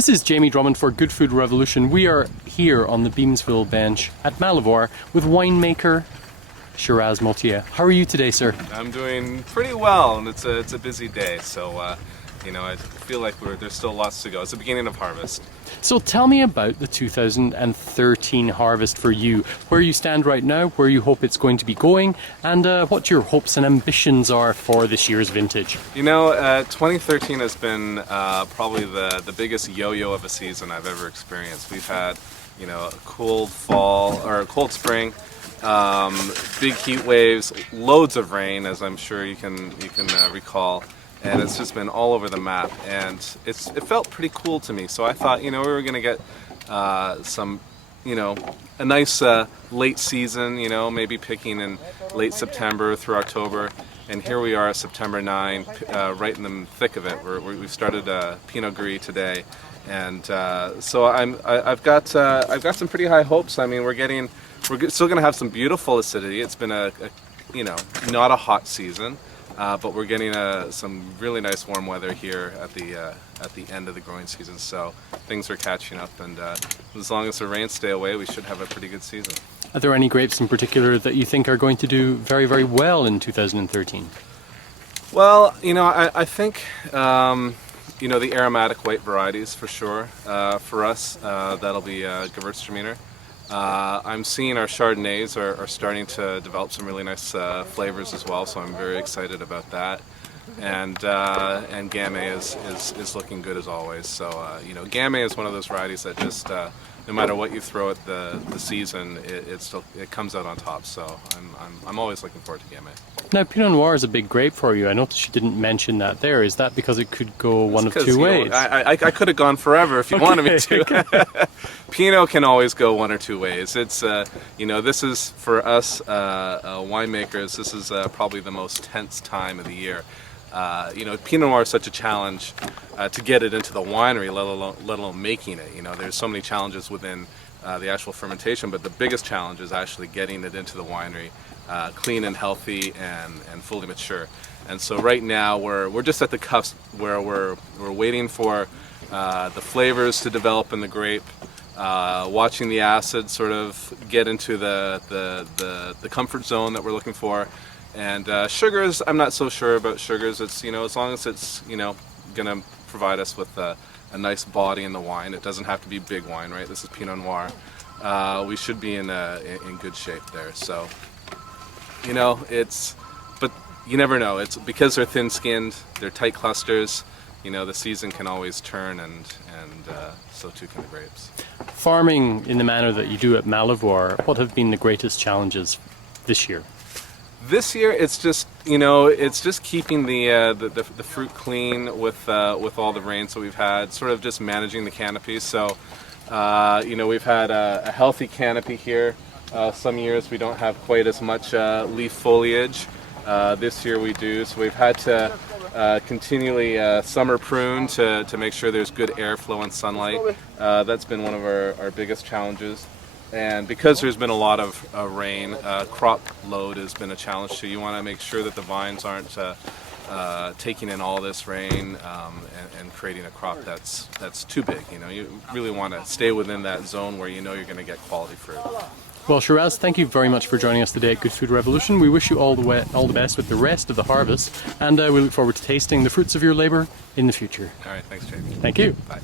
This is Jamie Drummond for Good Food Revolution. We are here on the Beamsville bench at Malivoire with winemaker Shiraz Mottiar. How are you today, sir? I'm doing pretty well, and it's a busy day, so you know, I feel like there's still lots to go. It's the beginning of harvest. So tell me about the 2013 harvest for you, where you stand right now, where you hope it's going to be going, and what your hopes and ambitions are for this year's vintage. You know, 2013 has been probably the biggest yo-yo of a season I've ever experienced. We've had, you know, a cold fall or a cold spring, big heat waves, loads of rain, as I'm sure you can recall. And it's just been all over the map, and it felt pretty cool to me. So I thought, you know, we were going to get some, you know, a nice late season, you know, maybe picking in late September through October. And here we are, September 9, right in the thick of it. We've started Pinot Gris today, and so I've got some pretty high hopes. I mean, we're still going to have some beautiful acidity. It's been you know, not a hot season. But we're getting some really nice warm weather here at the end of the growing season, so things are catching up, and as long as the rains stay away, we should have a pretty good season. Are there any grapes in particular that you think are going to do very, very well in 2013? Well, you know, I think you know, the aromatic white varieties for sure. For us, that'll be Gewürztraminer. I'm seeing our Chardonnays are starting to develop some really nice flavors as well, so I'm very excited about that. And Gamay is looking good as always. So you know, Gamay is one of those varieties that just no matter what you throw at the season, it comes out on top. So I'm always looking forward to Gamay. Now, Pinot Noir is a big grape for you. I noticed you didn't mention that there. Is that because it could go one of two ways? Know, I could have gone forever if you wanted me to. Okay. Pinot can always go one or two ways. It's you know, this is for us winemakers. This is probably the most tense time of the year. You know, Pinot Noir is such a challenge to get it into the winery, let alone making it. You know, there's so many challenges within the actual fermentation, but the biggest challenge is actually getting it into the winery, clean and healthy and fully mature. And so right now we're just at the cusp where we're waiting for the flavors to develop in the grape, watching the acid sort of get into the comfort zone that we're looking for. And sugars, I'm not so sure about sugars. It's, you know, as long as it's, you know, gonna provide us with a nice body in the wine. It doesn't have to be big wine, right? This is Pinot Noir. We should be in good shape there. So, you know, but you never know. It's because they're thin-skinned, they're tight clusters. You know, the season can always turn, and so too can the grapes. Farming in the manner that you do at Malivoire, what have been the greatest challenges this year? This year, it's just, you know, it's just keeping the fruit clean with all the rains that we've had, sort of just managing the canopies. So, you know, we've had a healthy canopy here. Some years we don't have quite as much leaf foliage. This year we do, so we've had to continually summer prune to make sure there's good airflow and sunlight. That's been one of our biggest challenges. And because there's been a lot of rain, crop load has been a challenge too. You want to make sure that the vines aren't taking in all this rain and creating a crop that's too big. You know, you really want to stay within that zone where you know you're going to get quality fruit. Well, Shiraz, thank you very much for joining us today at Good Food Revolution. We wish you all the best with the rest of the harvest, and we look forward to tasting the fruits of your labour in the future. All right, thanks, Jamie. Thank you. Bye.